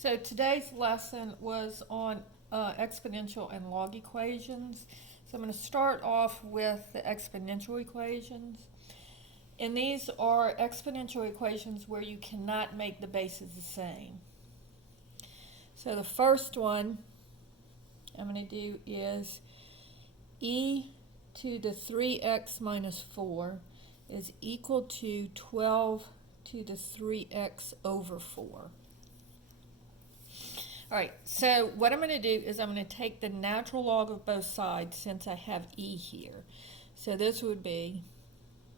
So today's lesson was on exponential and log equations. So I'm going to start off with the exponential equations. And these are exponential equations where you cannot make the bases the same. So the first one I'm going to do is e to the 3x minus 4 is equal to 12 to the 3x over 4. All right, so what I'm going to do is I'm going to take the natural log of both sides since I have e here. So this would be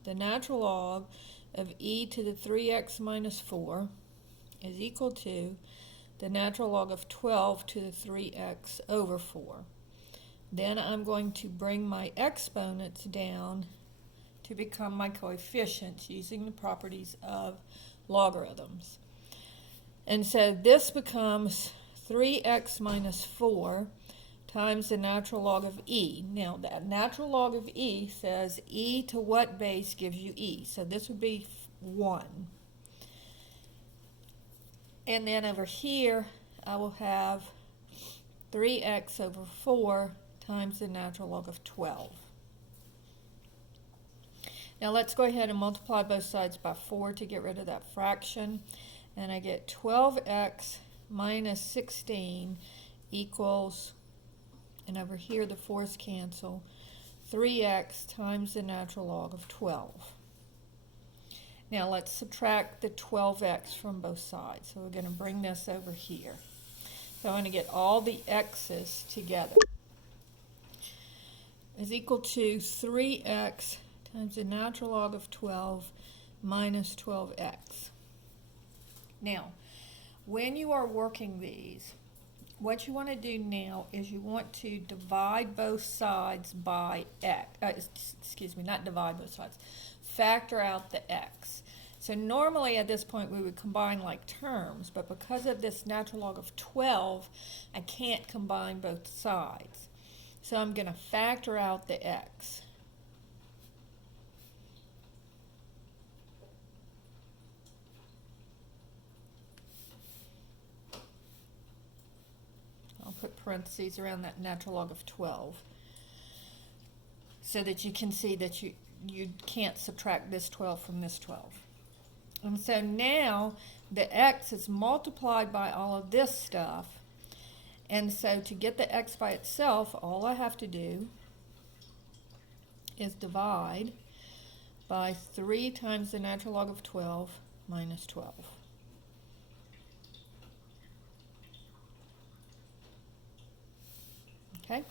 the natural log of e to the 3x minus 4 is equal to the natural log of 12 to the 3x over 4. Then I'm going to bring my exponents down to become my coefficients using the properties of logarithms. And so this becomes 3x minus 4 times the natural log of e. Now, that natural log of e says e to what base gives you e. So this would be 1. And then over here, I will have 3x over 4 times the natural log of 12. Now let's go ahead and multiply both sides by 4 to get rid of that fraction. And I get 12x minus 16 equals, and over here the 4's cancel, 3x times the natural log of 12. Now let's subtract the 12x from both sides. So we're going to bring this over here. So I'm going to get all the x's together. Is equal to 3x times the natural log of 12 minus 12x. Now, when you are working these, what you want to do now is you want to divide both sides by x. Not divide both sides. Factor out the x. So normally at this point we would combine like terms, but because of this natural log of 12, I can't combine both sides. So I'm going to factor out the x. I'll put parentheses around that natural log of 12 so that you can see that you can't subtract this 12 from this 12. And so now the x is multiplied by all of this stuff. And so to get the x by itself, all I have to do is divide by 3 times the natural log of 12 minus 12. Okay?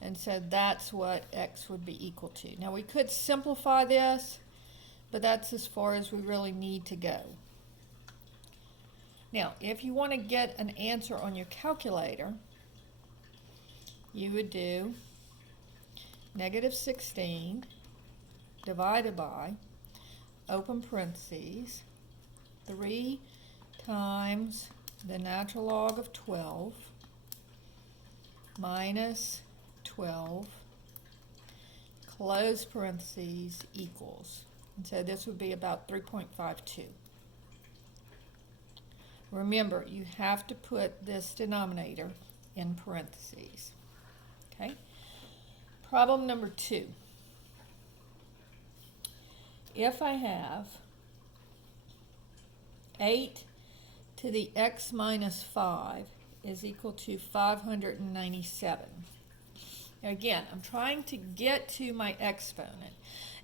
And so that's what x would be equal to. Now we could simplify this, but that's as far as we really need to go. Now, if you want to get an answer on your calculator, you would do negative 16 divided by, open parentheses, 3 times the natural log of 12 minus 12, close parentheses, equals. And so this would be about 3.52. Remember, you have to put this denominator in parentheses. Okay? Problem number 2. If I have 8 to the x minus 5 is equal to 597. Now again, I'm trying to get to my exponent.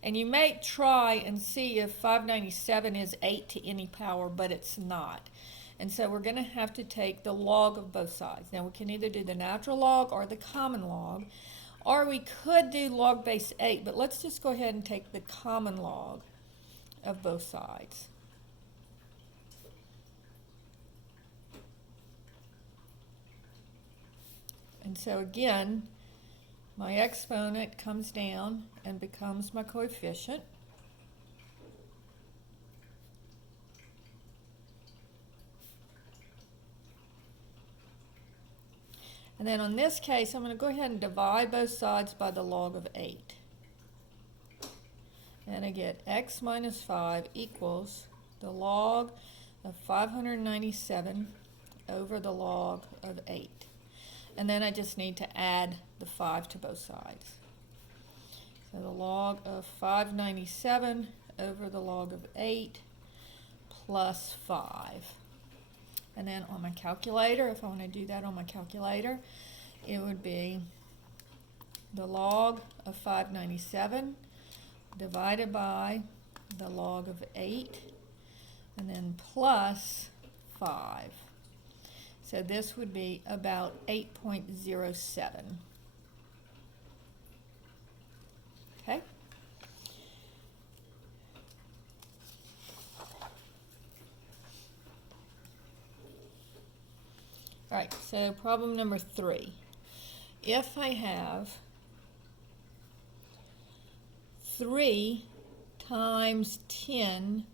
And you may try and see if 597 is 8 to any power, but it's not. And so we're going to have to take the log of both sides. Now we can either do the natural log or the common log, or we could do log base 8, but let's just go ahead and take the common log of both sides. And so again, my exponent comes down and becomes my coefficient. And then on this case, I'm going to go ahead and divide both sides by the log of 8. And I get x minus 5 equals the log of 597 over the log of 8. And then I just need to add the 5 to both sides. So the log of 597 over the log of 8 plus 5. And then on my calculator, if I want to do that on my calculator, it would be the log of 597 divided by the log of 8, and then plus 5. So this would be about 8.07. Okay? All right, so problem number 3. If I have 3 times 10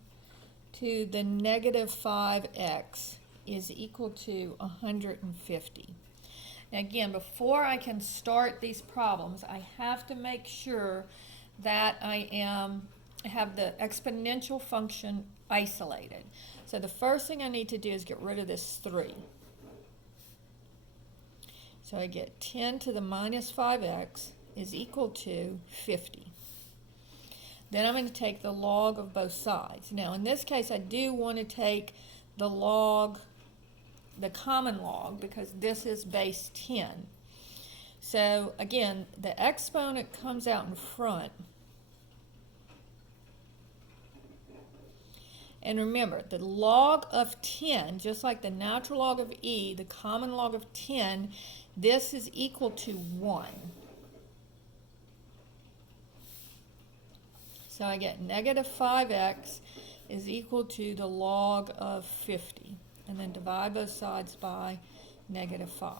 to the negative 5x is equal to 150. Now again, before I can start these problems, I have to make sure that I have the exponential function isolated. So the first thing I need to do is get rid of this 3. So I get 10 to the minus 5x is equal to 50. Then I'm going to take the log of both sides. Now in this case I do want to take the log, the common log, because this is base 10. So again, the exponent comes out in front. And remember, the log of 10, just like the natural log of e, the common log of 10, this is equal to 1. So I get negative 5x is equal to the log of 50. And then divide both sides by negative 5.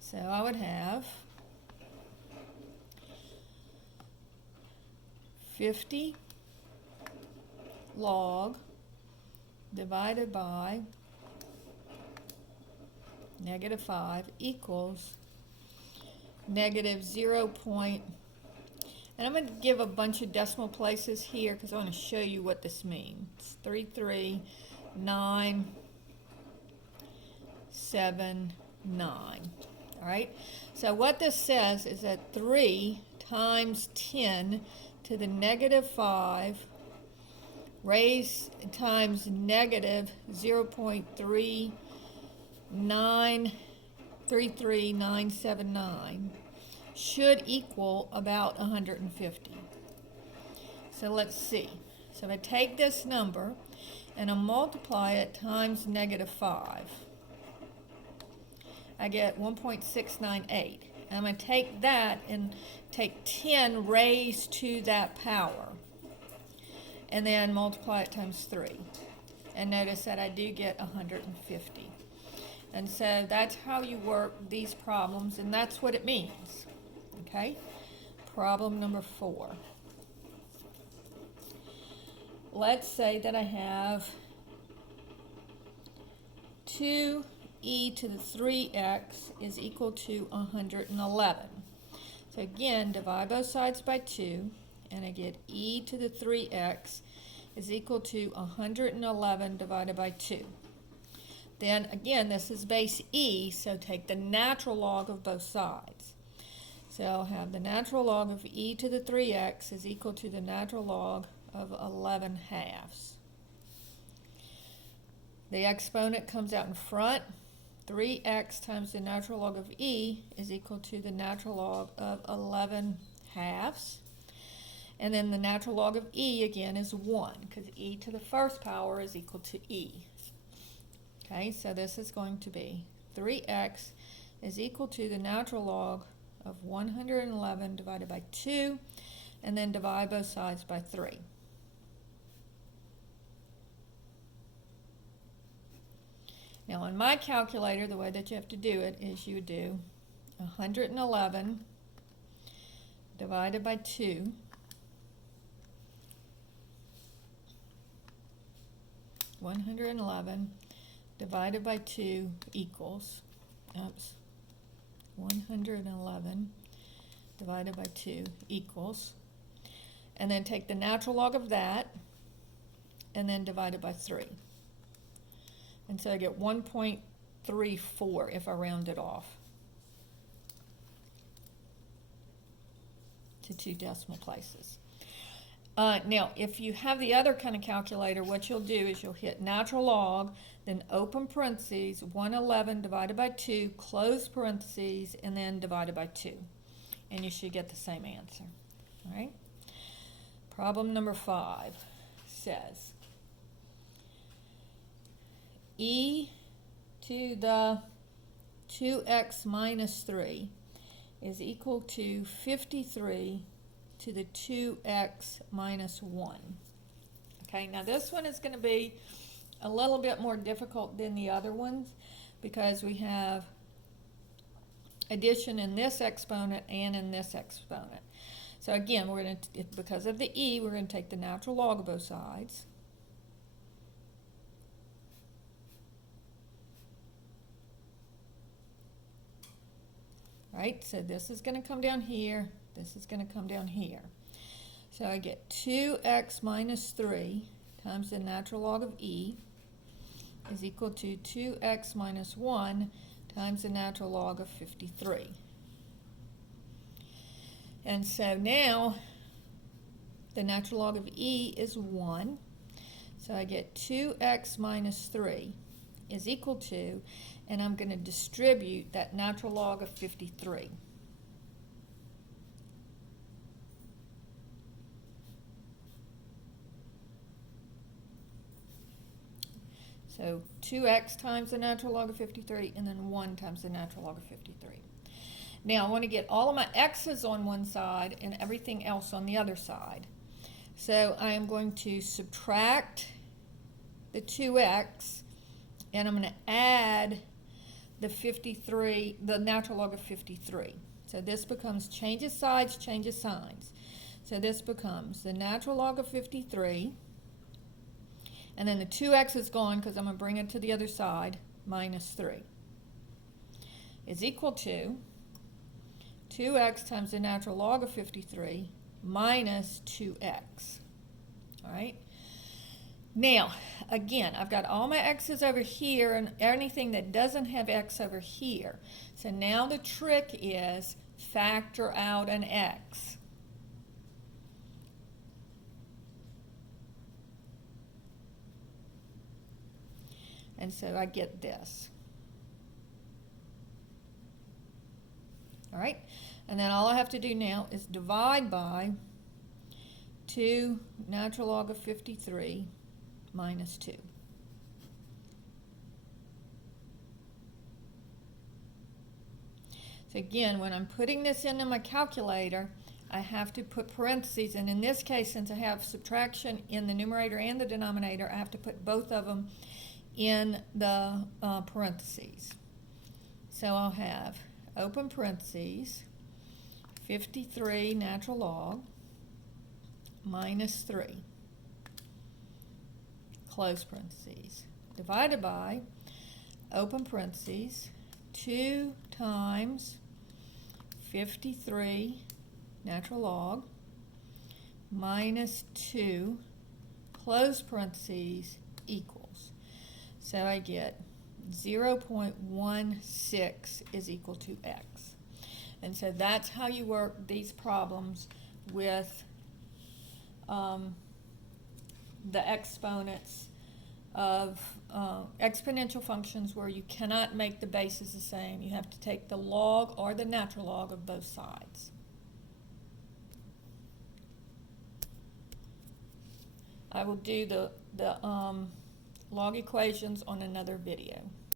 So I would have 50 log divided by negative 5 equals negative 0. And I'm going to give a bunch of decimal places here because I want to show you what this means. 33979. All right. So what this says is that 3 times 10 to the negative 5 raised times negative 0.33979 should equal about 150. So let's see. So if I take this number and I multiply it times negative 5, I get 1.698. I'm going to take that and take 10 raised to that power and then multiply it times 3. And notice that I do get 150. And so that's how you work these problems, and that's what it means. Okay? Problem number 4. Let's say that I have 2e to the 3x is equal to 111. So again, divide both sides by 2, and I get e to the 3x is equal to 111 divided by 2. Then again, this is base e, so take the natural log of both sides. So I'll have the natural log of e to the 3x is equal to the natural log of 11 halves. The exponent comes out in front. 3x times the natural log of e is equal to the natural log of 11 halves. And then the natural log of e again is 1, because e to the first power is equal to e. Okay, so this is going to be 3x is equal to the natural log of 111 divided by 2, and then divide both sides by 3. Now on my calculator, the way that you have to do it is you would do 111 divided by 2 111 divided by 2 equals 111 divided by 2 equals, and then take the natural log of that and then divide it by 3. And so I get 1.34 if I round it off to 2 decimal places. Now, if you have the other kind of calculator, what you'll do is you'll hit natural log, then open parentheses, 111 divided by 2, close parentheses, and then divided by 2. And you should get the same answer. All right? Problem number 5 says, e to the 2x minus 3 is equal to 53 to the 2x minus 1. Okay, now this one is going to be a little bit more difficult than the other ones because we have addition in this exponent and in this exponent. So again, we're going to, because of the e, we're going to take the natural log of both sides. Right, so this is going to come down here. This is going to come down here. So I get 2x minus 3 times the natural log of e is equal to 2x minus 1 times the natural log of 53. And so now the natural log of e is 1. So I get 2x minus 3 is equal to, and I'm going to distribute that natural log of 53. So 2x times the natural log of 53, and then 1 times the natural log of 53. Now I want to get all of my x's on one side and everything else on the other side. So I am going to subtract the 2x, and I'm going to add the 53, the natural log of 53. So this becomes changes sides, changes signs. So this becomes the natural log of 53, and then the 2x is gone because I'm going to bring it to the other side, minus 3, is equal to 2x times the natural log of 53 minus 2x. All right? Now, again, I've got all my x's over here and anything that doesn't have x over here. So now the trick is factor out an x. And so I get this. All right? And then all I have to do now is divide by 2 natural log of 53 minus 2. So again, when I'm putting this into my calculator, I have to put parentheses, and in this case, since I have subtraction in the numerator and the denominator, I have to put both of them in the parentheses. So I'll have open parentheses, 53 natural log minus 3, close parentheses, divided by, open parentheses, 2 times 53 natural log minus 2, close parentheses, equals. So I get 0.16 is equal to x. And so that's how you work these problems with the exponents of exponential functions where you cannot make the bases the same. You have to take the log or the natural log of both sides. I will do the log equations on another video.